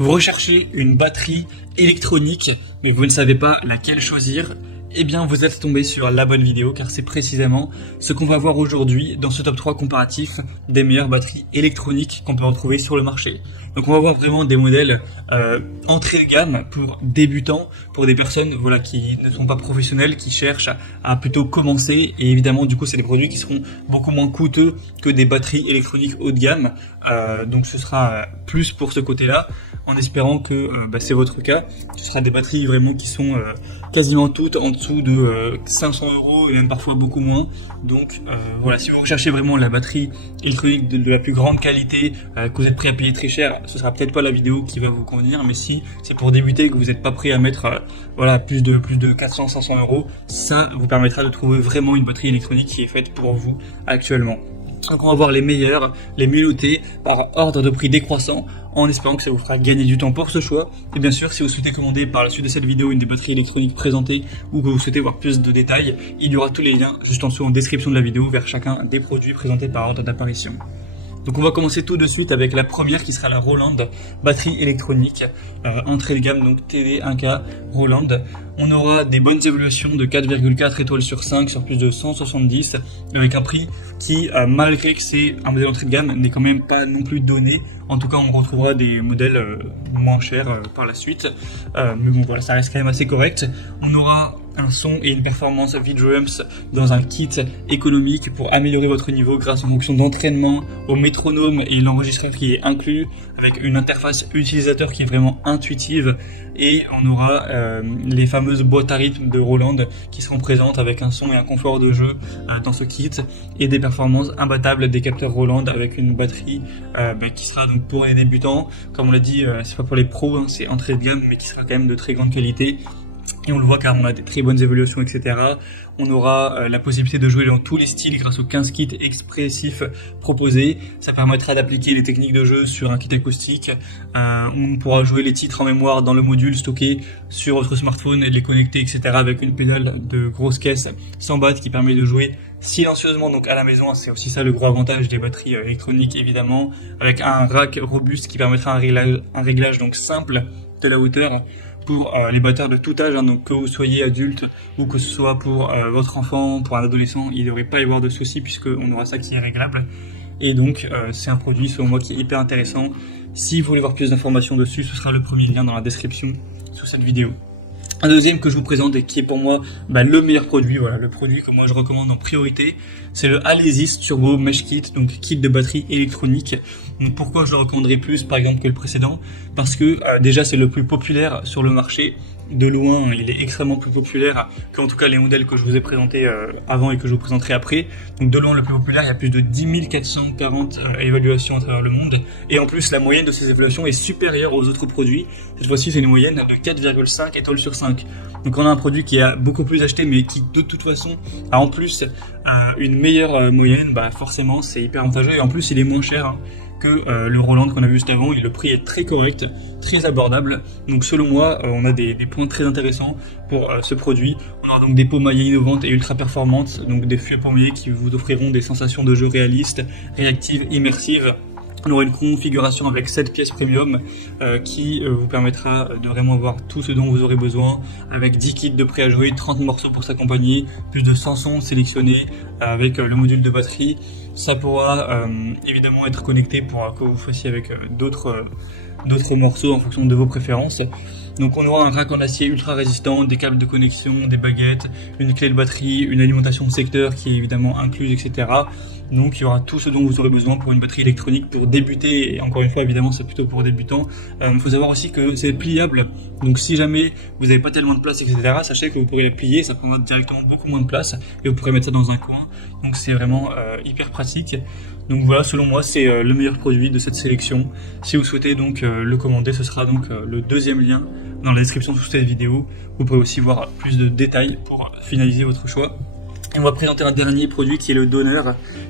Vous recherchez une batterie électronique, mais vous ne savez pas laquelle choisir. Eh bien, vous êtes tombé sur la bonne vidéo, car c'est précisément ce qu'on va voir aujourd'hui dans ce top 3 comparatif des meilleures batteries électroniques qu'on peut retrouver sur le marché. Donc on va voir vraiment des modèles entrée de gamme pour débutants, pour des personnes qui ne sont pas professionnelles, qui cherchent à plutôt commencer. Et évidemment, du coup, c'est des produits qui seront beaucoup moins coûteux que des batteries électroniques haut de gamme. Donc ce sera plus pour ce côté-là, en espérant que c'est votre cas. Ce sera des batteries vraiment qui sont quasiment toutes en dessous de 500 € et même parfois beaucoup moins. Donc si vous recherchez vraiment la batterie électronique de la plus grande qualité, que vous êtes prêt à payer très cher, ce sera peut-être pas la vidéo qui va vous convenir. Mais si c'est pour débuter et que vous n'êtes pas prêt à mettre plus de 400-500 €, ça vous permettra de trouver vraiment une batterie électronique qui est faite pour vous actuellement. Donc on va voir les meilleurs, les mieux notés par ordre de prix décroissant, en espérant que ça vous fera gagner du temps pour ce choix. Et bien sûr, si vous souhaitez commander par la suite de cette vidéo une des batteries électroniques présentées ou que vous souhaitez voir plus de détails, il y aura tous les liens juste en dessous en description de la vidéo vers chacun des produits présentés par ordre d'apparition. Donc on va commencer tout de suite avec la première qui sera la Roland batterie électronique entrée de gamme, donc TD1K Roland. On aura des bonnes évaluations de 4,4 étoiles sur 5 sur plus de 170 avec un prix qui, malgré que c'est un modèle entrée de gamme, n'est quand même pas non plus donné. En tout cas, on retrouvera des modèles moins chers par la suite. Mais bon, voilà, ça reste quand même assez correct. On aura un son et une performance V-Drums dans un kit économique pour améliorer votre niveau grâce aux fonctions d'entraînement, au métronome et l'enregistreur qui est inclus, avec une interface utilisateur qui est vraiment intuitive. Et on aura les fameuses boîtes à rythme de Roland qui seront présentes avec un son et un confort de jeu dans ce kit, et des performances imbattables des capteurs Roland avec une batterie qui sera donc pour les débutants. Comme on l'a dit, c'est pas pour les pros, c'est entrée de gamme, mais qui sera quand même de très grande qualité. Et on le voit car on a des très bonnes évolutions, etc. On aura la possibilité de jouer dans tous les styles grâce aux 15 kits expressifs proposés. Ça permettra d'appliquer les techniques de jeu sur un kit acoustique. On pourra jouer les titres en mémoire dans le module stocké sur votre smartphone et les connecter, etc. avec une pédale de grosse caisse 100 watts qui permet de jouer silencieusement donc à la maison. C'est aussi ça le gros avantage des batteries électroniques, évidemment, avec un rack robuste qui permettra un réglage donc simple de la hauteur pour les batteurs de tout âge, donc que vous soyez adulte ou que ce soit pour votre enfant, pour un adolescent, il ne devrait pas y avoir de soucis puisqu'on aura ça qui est réglable. Et donc c'est un produit selon moi qui est hyper intéressant. Si vous voulez voir plus d'informations dessus, ce sera le premier lien dans la description sous cette vidéo. Un deuxième que je vous présente et qui est pour moi le meilleur produit, le produit que moi je recommande en priorité, c'est le Alesis Turbo Mesh Kit, donc kit de batterie électronique. Donc pourquoi je le recommanderais plus par exemple que le précédent? Parce que déjà c'est le plus populaire sur le marché. De loin, il est extrêmement plus populaire qu'en tout cas les modèles que je vous ai présentés avant et que je vous présenterai après. Donc de loin le plus populaire, il y a plus de 10 440 évaluations à travers le monde. Et en plus, la moyenne de ces évaluations est supérieure aux autres produits. Cette fois-ci, c'est une moyenne de 4,5 étoiles sur 5. Donc on a un produit qui a beaucoup plus acheté, mais qui de toute façon a en plus une meilleure moyenne. Forcément, c'est hyper avantageux. Et en plus, il est moins cher que le Roland qu'on a vu juste avant, et le prix est très correct, très abordable. Donc selon moi, on a des points très intéressants pour ce produit. On aura donc des pommaillés innovantes et ultra performantes, donc des fûts pommiers qui vous offriront des sensations de jeu réalistes, réactives, immersives. On aura une configuration avec 7 pièces premium qui vous permettra de vraiment avoir tout ce dont vous aurez besoin, avec 10 kits de prêt à jouer, 30 morceaux pour s'accompagner, plus de 100 sons sélectionnés avec le module de batterie. Ça pourra évidemment être connecté pour que vous fassiez avec d'autres morceaux en fonction de vos préférences. Donc on aura un rack en acier ultra résistant, des câbles de connexion, des baguettes, une clé de batterie, une alimentation de secteur qui est évidemment incluse, etc. Donc il y aura tout ce dont vous aurez besoin pour une batterie électronique pour débuter. Et encore une fois, évidemment, c'est plutôt pour débutants. Il faut savoir aussi que c'est pliable. Donc si jamais vous n'avez pas tellement de place, etc., sachez que vous pourrez la plier, ça prendra directement beaucoup moins de place et vous pourrez mettre ça dans un coin. Donc c'est vraiment hyper pratique. Donc voilà, selon moi, c'est le meilleur produit de cette sélection. Si vous souhaitez donc le commander, ce sera donc le deuxième lien dans la description sous cette vidéo. Vous pourrez aussi voir plus de détails pour finaliser votre choix. Et on va présenter un dernier produit qui est le Donner,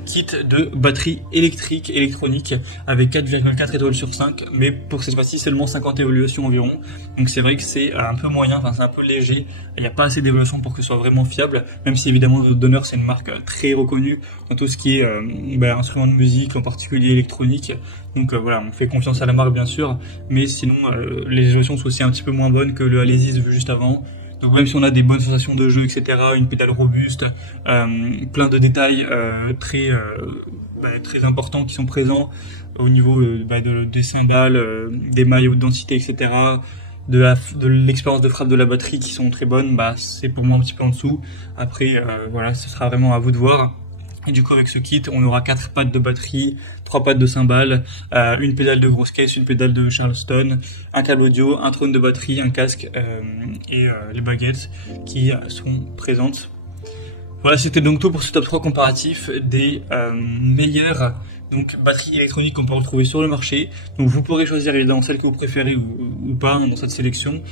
kit de batterie électrique, électronique, avec 4,4 étoiles sur 5, mais pour cette fois-ci seulement 50 évaluations environ. Donc c'est vrai que c'est un peu moyen, enfin c'est un peu léger, il n'y a pas assez d'évaluations pour que ce soit vraiment fiable, même si évidemment Donner c'est une marque très reconnue dans tout ce qui est instruments de musique, en particulier électronique. Donc voilà, on fait confiance à la marque bien sûr, mais sinon les évaluations sont aussi un petit peu moins bonnes que le Alesis vu juste avant. Donc même si on a des bonnes sensations de jeu, etc., une pédale robuste, plein de détails très importants qui sont présents au niveau des cymbales, des mailles haute densité, etc., de l'expérience de frappe de la batterie qui sont très bonnes, c'est pour moi un petit peu en dessous. Après, voilà, ce sera vraiment à vous de voir. Et du coup, avec ce kit, on aura 4 pattes de batterie, 3 pattes de cymbales, une pédale de grosse caisse, une pédale de Charleston, un câble audio, un trône de batterie, un casque et les baguettes qui seront présentes. Voilà, c'était donc tout pour ce top 3 comparatif des meilleures batteries électroniques qu'on peut retrouver sur le marché. Donc vous pourrez choisir évidemment celle que vous préférez ou pas dans cette sélection.